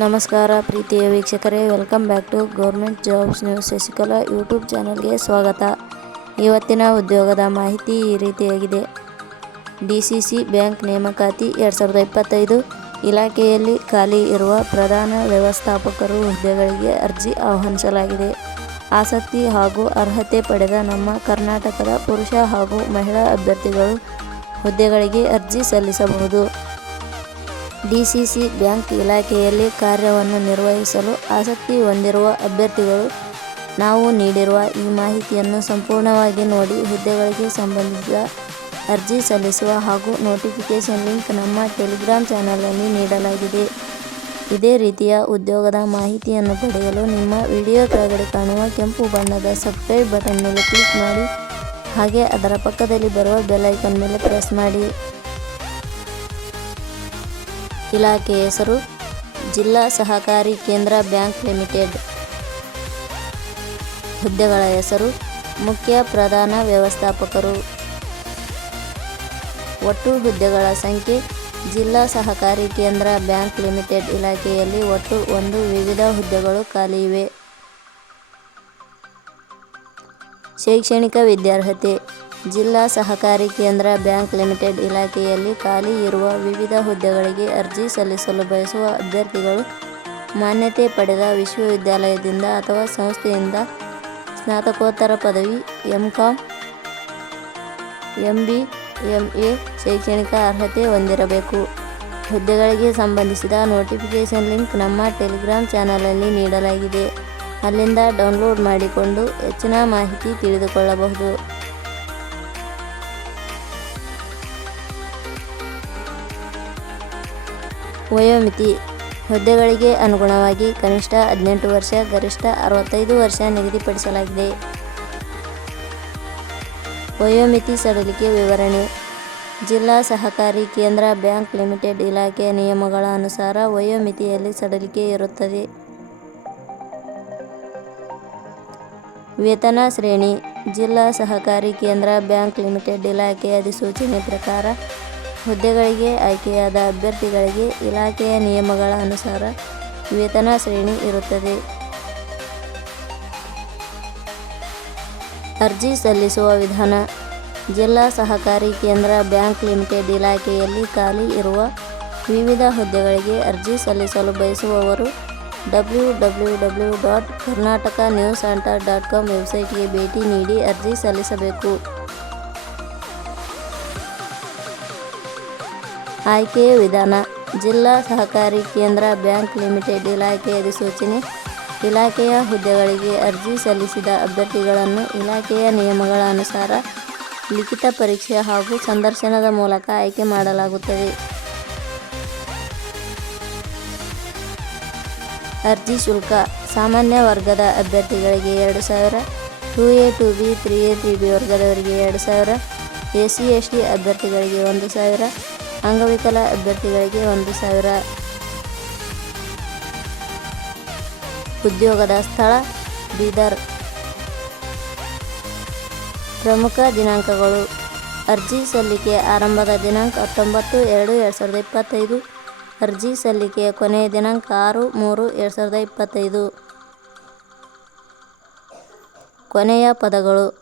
ನಮಸ್ಕಾರ ಪ್ರೀತಿಯ ವೀಕ್ಷಕರೇ, welcome back to government jobs news Shashikala YouTube ಚಾನಲ್ಗೆ ಸ್ವಾಗತ. ಇವತ್ತಿನ ಉದ್ಯೋಗದ ಮಾಹಿತಿ ಈ ರೀತಿಯಾಗಿದೆ. ಡಿ ಸಿ ಸಿ ಬ್ಯಾಂಕ್ ನೇಮಕಾತಿ ಎರಡು ಸಾವಿರದ ಇಪ್ಪತ್ತೈದು ಇಲಾಖೆಯಲ್ಲಿ ಖಾಲಿ ಇರುವ ಪ್ರಧಾನ ವ್ಯವಸ್ಥಾಪಕರು ಹುದ್ದೆಗಳಿಗೆ ಅರ್ಜಿ ಆಹ್ವಾನಿಸಲಾಗಿದೆ. ಆಸಕ್ತಿ ಹಾಗೂ ಅರ್ಹತೆ ಪಡೆದ ನಮ್ಮ ಕರ್ನಾಟಕದ ಪುರುಷ ಹಾಗೂ ಮಹಿಳಾ ಅಭ್ಯರ್ಥಿಗಳು ಹುದ್ದೆಗಳಿಗೆ ಅರ್ಜಿ ಸಲ್ಲಿಸಬಹುದು. ಡಿಸಿಸಿ ಬ್ಯಾಂಕ್ ಇಲಾಖೆಯಲ್ಲಿ ಕಾರ್ಯವನ್ನು ನಿರ್ವಹಿಸಲು ಆಸಕ್ತಿ ಹೊಂದಿರುವ ಅಭ್ಯರ್ಥಿಗಳು, ನಾವು ನೀಡಿರುವ ಈ ಮಾಹಿತಿಯನ್ನು ಸಂಪೂರ್ಣವಾಗಿ ನೋಡಿ ಹುದ್ದೆಗಳಿಗೆ ಸಂಬಂಧಿಸಿದ ಅರ್ಜಿ ಸಲ್ಲಿಸುವ ಹಾಗೂ ನೋಟಿಫಿಕೇಷನ್ ಲಿಂಕ್ ನಮ್ಮ ಟೆಲಿಗ್ರಾಮ್ ಚಾನಲಲ್ಲಿ ನೀಡಲಾಗಿದೆ. ಇದೇ ರೀತಿಯ ಉದ್ಯೋಗದ ಮಾಹಿತಿಯನ್ನು ಪಡೆಯಲು ನಿಮ್ಮ ವಿಡಿಯೋ ಕೆಳಗಡೆ ಕಾಣುವ ಕೆಂಪು ಬಣ್ಣದ ಸಬ್ಸ್ಕ್ರೈಬ್ ಬಟನ್ ಮೇಲೆ ಕ್ಲಿಕ್ ಮಾಡಿ, ಹಾಗೆ ಅದರ ಪಕ್ಕದಲ್ಲಿ ಬರುವ ಬೆಲ್ ಐಕನ್ ಮೇಲೆ ಪ್ರೆಸ್ ಮಾಡಿ. ಇಲಾಖೆ ಹೆಸರು ಜಿಲ್ಲಾ ಸಹಕಾರಿ ಕೇಂದ್ರ ಬ್ಯಾಂಕ್ ಲಿಮಿಟೆಡ್. ಹುದ್ದೆಗಳ ಹೆಸರು ಮುಖ್ಯ ಪ್ರಧಾನ ವ್ಯವಸ್ಥಾಪಕರು. ಒಟ್ಟು ಹುದ್ದೆಗಳ ಸಂಖ್ಯೆ ಜಿಲ್ಲಾ ಸಹಕಾರಿ ಕೇಂದ್ರ ಬ್ಯಾಂಕ್ ಲಿಮಿಟೆಡ್ ಇಲಾಖೆಯಲ್ಲಿ ಒಟ್ಟು ಒಂದು, ವಿವಿಧ ಹುದ್ದೆಗಳು ಖಾಲಿ ಇವೆ. ಶೈಕ್ಷಣಿಕ ವಿದ್ಯಾರ್ಹತೆ ಜಿಲ್ಲಾ ಸಹಕಾರಿ ಕೇಂದ್ರ ಬ್ಯಾಂಕ್ ಲಿಮಿಟೆಡ್ ಇಲಾಖೆಯಲ್ಲಿ ಖಾಲಿ ಇರುವ ವಿವಿಧ ಹುದ್ದೆಗಳಿಗೆ ಅರ್ಜಿ ಸಲ್ಲಿಸಲು ಬಯಸುವ ಅಭ್ಯರ್ಥಿಗಳು ಮಾನ್ಯತೆ ಪಡೆದ ವಿಶ್ವವಿದ್ಯಾಲಯದಿಂದ ಅಥವಾ ಸಂಸ್ಥೆಯಿಂದ ಸ್ನಾತಕೋತ್ತರ ಪದವಿ ಎಂ.ಕಾಂ, ಎಂ.ಬಿ, ಎಂ.ಎ ಶೈಕ್ಷಣಿಕ ಅರ್ಹತೆ ಹೊಂದಿರಬೇಕು. ಹುದ್ದೆಗಳಿಗೆ ಸಂಬಂಧಿಸಿದ ನೋಟಿಫಿಕೇಷನ್ ಲಿಂಕ್ ನಮ್ಮ ಟೆಲಿಗ್ರಾಮ್ ಚಾನಲಲ್ಲಿ ನೀಡಲಾಗಿದೆ. ಅಲ್ಲಿಂದ ಡೌನ್ಲೋಡ್ ಮಾಡಿಕೊಂಡು ಹೆಚ್ಚಿನ ಮಾಹಿತಿ ತಿಳಿದುಕೊಳ್ಳಬಹುದು. ವಯೋಮಿತಿ ಹುದ್ದೆಗಳಿಗೆ ಅನುಗುಣವಾಗಿ ಕನಿಷ್ಠ ಹದಿನೆಂಟು ವರ್ಷ, ಗರಿಷ್ಠ ಅರವತ್ತೈದು ವರ್ಷ ನಿಗದಿಪಡಿಸಲಾಗಿದೆ. ವಯೋಮಿತಿ ಸಡಿಲಿಕೆ ವಿವರಣೆ ಜಿಲ್ಲಾ ಸಹಕಾರಿ ಕೇಂದ್ರ ಬ್ಯಾಂಕ್ ಲಿಮಿಟೆಡ್ ಇಲಾಖೆಯ ನಿಯಮಗಳ ಅನುಸಾರ ವಯೋಮಿತಿಯಲ್ಲಿ ಸಡಿಲಿಕೆ ಇರುತ್ತದೆ. ವೇತನ ಶ್ರೇಣಿ ಜಿಲ್ಲಾ ಸಹಕಾರಿ ಕೇಂದ್ರ ಬ್ಯಾಂಕ್ ಲಿಮಿಟೆಡ್ ಇಲಾಖೆ ಅಧಿಸೂಚನೆ ಪ್ರಕಾರ ಹುದ್ದೆಗಳಿಗೆ, ಆಯ್ಕೆಯಾದ ಅಭ್ಯರ್ಥಿಗಳಿಗೆ ಇಲಾಖೆಯ ನಿಯಮಗಳ ಅನುಸಾರ ವೇತನ ಶ್ರೇಣಿ ಇರುತ್ತದೆ. ಅರ್ಜಿ ಸಲ್ಲಿಸುವ ವಿಧಾನ ಜಿಲ್ಲಾ ಸಹಕಾರಿ ಕೇಂದ್ರ ಬ್ಯಾಂಕ್ ಲಿಮಿಟೆಡ್ ಇಲಾಖೆಯಲ್ಲಿ ಖಾಲಿ ಇರುವ ವಿವಿಧ ಹುದ್ದೆಗಳಿಗೆ ಅರ್ಜಿ ಸಲ್ಲಿಸಲು ಬಯಸುವವರು W W W dot Karnataka news centre dot com ವೆಬ್ಸೈಟ್ಗೆ ಭೇಟಿ ನೀಡಿ ಅರ್ಜಿ ಸಲ್ಲಿಸಬೇಕು. ಆಯ್ಕೆಯ ವಿಧಾನ. ಜಿಲ್ಲಾ ಸಹಕಾರಿ ಕೇಂದ್ರ ಬ್ಯಾಂಕ್ ಲಿಮಿಟೆಡ್ ಇಲಾಖೆ ಅಧಿಸೂಚನೆ. ಇಲಾಖೆಯ ಹುದ್ದೆಗಳಿಗೆ ಅರ್ಜಿ ಸಲ್ಲಿಸಿದ ಅಭ್ಯರ್ಥಿಗಳನ್ನು ಇಲಾಖೆಯ ನಿಯಮಗಳ ಅನುಸಾರ ಲಿಖಿತ ಪರೀಕ್ಷೆ ಹಾಗೂ ಸಂದರ್ಶನದ ಮೂಲಕ ಆಯ್ಕೆ ಮಾಡಲಾಗುತ್ತದೆ. ಅರ್ಜಿ ಶುಲ್ಕ. ಸಾಮಾನ್ಯ ವರ್ಗದ ಅಭ್ಯರ್ಥಿಗಳಿಗೆ ಎರಡು ಸಾವಿರ, two A, two B, three A, three B ವರ್ಗದವರಿಗೆ ಎರಡು ಸಾವಿರ, ಎ ಸಿ ಎಸ್ ಟಿ ಅಭ್ಯರ್ಥಿಗಳಿಗೆ ಒಂದು ಸಾವಿರ, ಅಂಗವಿಕಲ ಅಭ್ಯರ್ಥಿಗಳಿಗೆ ಒಂದು ಸಾವಿರ. ಉದ್ಯೋಗದ ಸ್ಥಳ, ಬೀದರ್. ಪ್ರಮುಖ ದಿನಾಂಕಗಳು. ಅರ್ಜಿ ಸಲ್ಲಿಕೆ ಆರಂಭದ ದಿನಾಂಕ ಹತ್ತೊಂಬತ್ತು ಎರಡು ಎರಡು ಸಾವಿರದ ಇಪ್ಪತ್ತೈದು. ಅರ್ಜಿ ಸಲ್ಲಿಕೆಯ ಕೊನೆಯ ದಿನಾಂಕ ಆರು ಮೂರು ಎರಡು ಸಾವಿರದ ಇಪ್ಪತ್ತೈದು. ಕೊನೆಯ ಪದಗಳು.